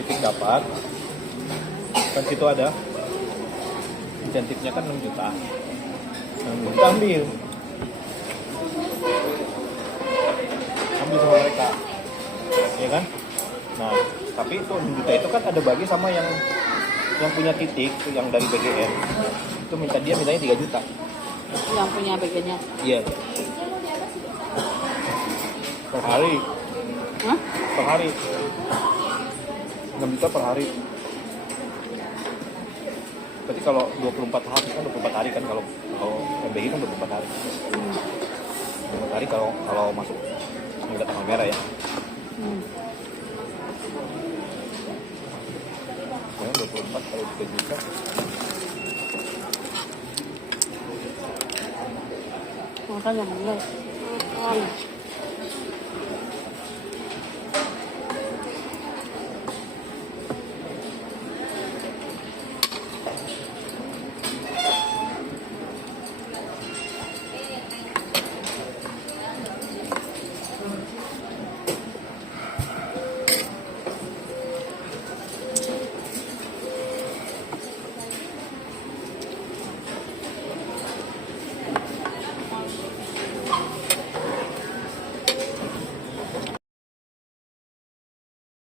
Titik dapat. Kan situ ada. Insentifnya kan 6 juta. 6 juta ambil. Ambil sama mereka. Ya kan? Nah, tapi itu 6 juta itu kan ada bagi sama yang punya titik, yang dari BGN. Itu mintanya 3 juta. Yang punya BGN-nya? Iya. Per hari. Hah? Per hari. 6 juta per hari. Berarti kalau 24 hari kan 24 hari kan kalau MBI kan 24 hari. 24 hari kalau masuk enggak tanggal merah ya. Ya 24 kali 3 juta. Makanya mulai.